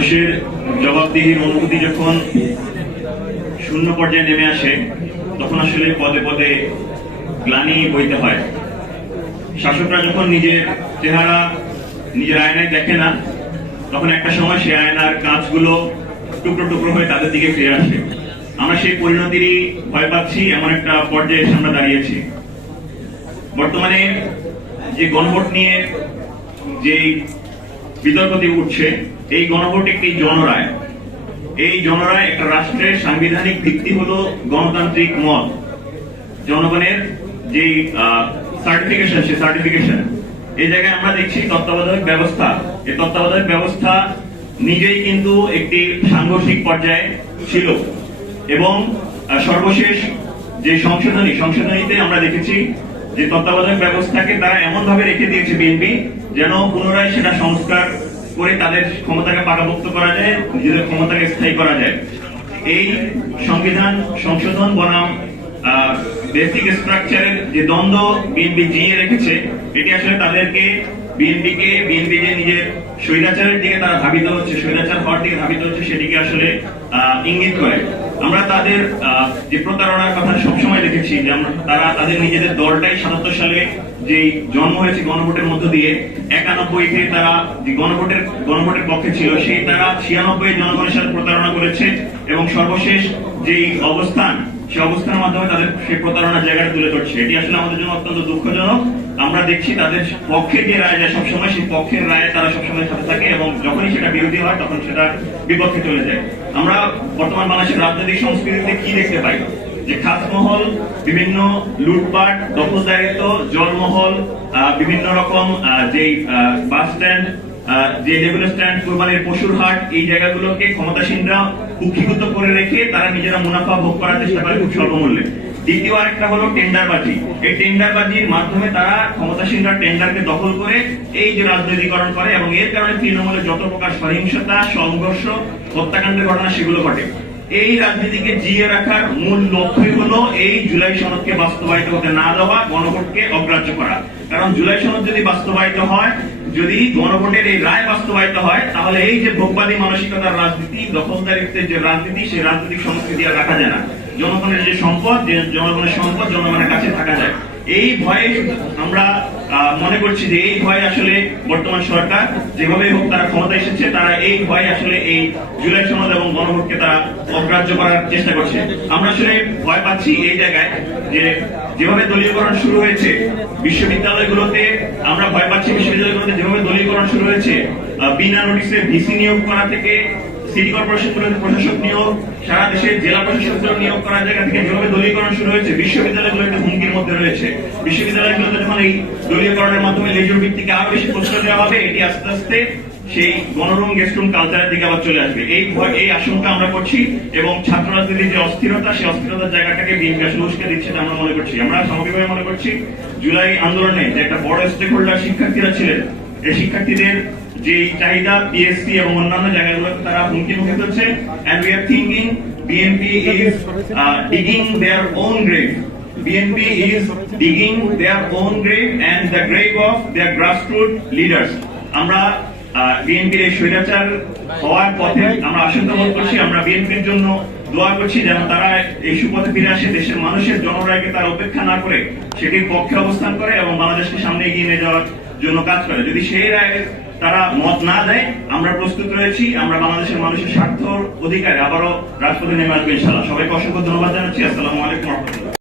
মানুষের জবাবদিহির অনুভূতি যখন শূন্য পর্যায়ে নেমে আসে তখন আসলে পদে পদে গ্লানি বইতে হয়। শাসকরা যখন নিজের চেহারা নিজের আয়নায় দেখে না তখন একটা সময় সে আয়নার কাঁচগুলো টুকরো টুকরো হয়ে তাদের দিকে ফিরে আসে। আমরা সেই পরিণতিরই ভয় পাচ্ছি, এমন একটা পর্যায়ে এসে আমরা দাঁড়িয়েছি। বর্তমানে যে গণভোট নিয়ে যে বিতর্কটি উঠছে, এই গণভোট একটি জনরায়। এই জনরায় একটা রাষ্ট্রের সাংবিধানিক ভিত্তি হলো গণতান্ত্রিক মত, জনগণের যে সার্টিফিকেশন, সে সার্টিফিকেশন। এই জায়গায় আমরা দেখছি তত্ত্বাবধায়ক ব্যবস্থা, এই তত্ত্বাবধায়ক ব্যবস্থা নিজেই কিন্তু একটি সাংঘর্ষিক পর্যায়ে ছিল এবং সর্বশেষ যে সংশোধনীতে আমরা দেখেছি যে তত্ত্বাবধায়ক ব্যবস্থাকে তারা এমন ভাবে রেখে দিয়েছে বিএনপি যেন পুনরায় সেটা সংস্কার করে তাদের ক্ষমতাকে পাকাপোক্ত করা যায়, নিজেদের ক্ষমতাকে স্থায়ী করা যায়। এই সংবিধান সংশোধন বনাম বেসিক স্ট্রাকচারের যে দ্বন্দ্ব বিএনপি জিয়ে রেখেছে, এটি আসলে তাদেরকে বিএনপি যে নিজের স্বৈরাচারের দিকে তারা ধাবিত হচ্ছে, স্বৈরাচার হওয়ার দিকে ধাবিত হচ্ছে, সেটিকে আসলে ইঙ্গিত করে। আমরা তাদের যে প্রতারণার কথা সবসময় দেখেছি যে তারা তাদের নিজেদের দলটাই ৭৭ সালে যে জন্ম হয়েছে গণভোটের মধ্য দিয়ে, ৯১-তে তারা যে গণভোটের পক্ষে ছিল, সেই তারা ৯৬ জনগণের সাথে প্রতারণা করেছে এবং সর্বশেষ যেই অবস্থান, সেই অবস্থানের মাধ্যমে তাদের সেই প্রতারণার জায়গাটা তুলে ধরছে। এটি আসলে আমাদের জন্য অত্যন্ত দুঃখজনক। আমরা দেখছি তাদের পক্ষে যে রায় যায় সবসময় সেই পক্ষের রায়ে তারা সবসময় সাথে থাকে এবং যখনই সেটা বিরোধী হয় তখন সেটা বিপক্ষে চলে যায়। আমরা বর্তমান বাংলাদেশের রাজনৈতিক সংস্কৃতিতে কি দেখতে পাই যে খাসমহল, বিভিন্ন লুটপাট, দখলদারিত্ব, জলমহল, বিভিন্ন রকম যে বাস স্ট্যান্ড, যে লেভেল স্ট্যান্ড, কোরবানির পশুর হাট, এই জায়গাগুলোকে ক্ষমতাসীনরা কুক্ষিগত করে রেখে তারা নিজেরা মুনাফা ভোগ করার চেষ্টা করে খুব স্বল্প মূল্যে। দ্বিতীয় আরেকটা হলো টেন্ডারবাজি। এই টেন্ডারবাজির মাধ্যমে তারা ক্ষমতাসীনরা টেন্ডারকে দখল করে এই যে রাজনৈতিকরণ করে এবং এর কারণে তৃণমূলে যত প্রকার সহিংসতা, সংঘর্ষ, হত্যাকাণ্ডের ঘটনা সেগুলো ঘটে। এই রাজনীতিকে জিয়ে রাখার মূল লক্ষ্যই হলো এই জুলাই সনদকে বাস্তবায়িত হতে না দেওয়া, গণভোটকে অগ্রাহ্য করা। কারণ জুলাই সনদ যদি বাস্তবায়িত হয়, যদি গণভোটের এই রায় বাস্তবায়িত হয়, তাহলে এই যে ভোগবাদী মানসিকতার রাজনীতি, দখলদারিত্বের যে রাজনীতি, সেই রাজনৈতিক সংস্কৃতি আর রাখা যায় না। জনগণের যে সম্পদ, যে জনগণের সম্পদ জনগণের কাছে থাকা যায়। এই ভয়ে আমরা মনে করছি যে এই ভয়ে আসলে বর্তমান সরকার যেভাবে হোক তারা ক্ষমতা এসেছে, তারা এই ভয়ে আসলে এই জুলাই সনদ এবং গণভোটকে তারা অগ্রাহ্য করার চেষ্টা করছে। আমরা আসলে ভয় পাচ্ছি এই জায়গায় যে যেভাবে দলীয়করণ শুরু হয়েছে বিশ্ববিদ্যালয়গুলোতে, আমরা ভয় পাচ্ছি বিশ্ববিদ্যালয়গুলোতে যেভাবে দলীয়করণ শুরু হয়েছে, বিনা নোটিশে ভিসি নিয়োগ করা থেকে সিটি কর্পোরেশনগুলোতে প্রশাসক নিয়োগ, সারা দেশের জেলা প্রশাসকদের নিয়োগ করার জায়গা থেকে যেভাবে দলীয়করণ শুরু হয়েছে, বিশ্ববিদ্যালয়গুলোতে হুমকির মধ্যে রয়েছে। বিশ্ববিদ্যালয়গুলোতে যখন এই দলীয়করণের মাধ্যমে লেজুর ভিত্তিকে আরো বেশি প্রশ্রয় দেওয়া হবে, এটি আস্তে আস্তে সেই গণরুম গেস্টরুম কালচারের দিকে আবার চলে আসবে। এই আশঙ্কা আমরা করছি এবং ছাত্র রাজনীতির যে অস্থিরতা, সেই অস্থিরতার জায়গাটাকে বিএনপি আসলে উস্কে দিচ্ছে আমরা মনে করছি। আমরা সামগ্রিকভাবে মনে করছি জুলাই আন্দোলনে যে একটা বড় স্টেক হোল্ডার শিক্ষার্থীরা ছিলেন, এই শিক্ষার্থীদের যে চাহিদা পিএসসি এবং অন্যান্য জায়গাগুলোতে তারা হুমকি মুখে ফেলছে। and we are thinking BNP is digging their own grave. BNP is digging their own grave and the grave of their grassroots leaders. আমরা বিএনপির এই স্বৈরাচার হওয়ার পথে আমরা আশঙ্কা বোধ করছি। আমরা বিএনপির জন্য দোয়া করছি যেন তারা এই সুপথে ফিরে আসে, দেশের মানুষের জনরায়কে তারা উপেক্ষা না করে সেটির পক্ষে অবস্থান করে এবং বাংলাদেশকে সামনে এগিয়ে নিয়ে যাওয়ার জন্য কাজ করে। যদি সেই রায় তারা মত না দেয়, আমরা প্রস্তুত রয়েছি, আমরা বাংলাদেশের মানুষের স্বার্থ অধিকারে আবারও রাজপথে নেমে আসবো ইনশাআল্লাহ। সবাইকে অসংখ্য ধন্যবাদ জানাচ্ছি। আসসালামু আলাইকুম ওয়া রাহমাতুল্লাহ।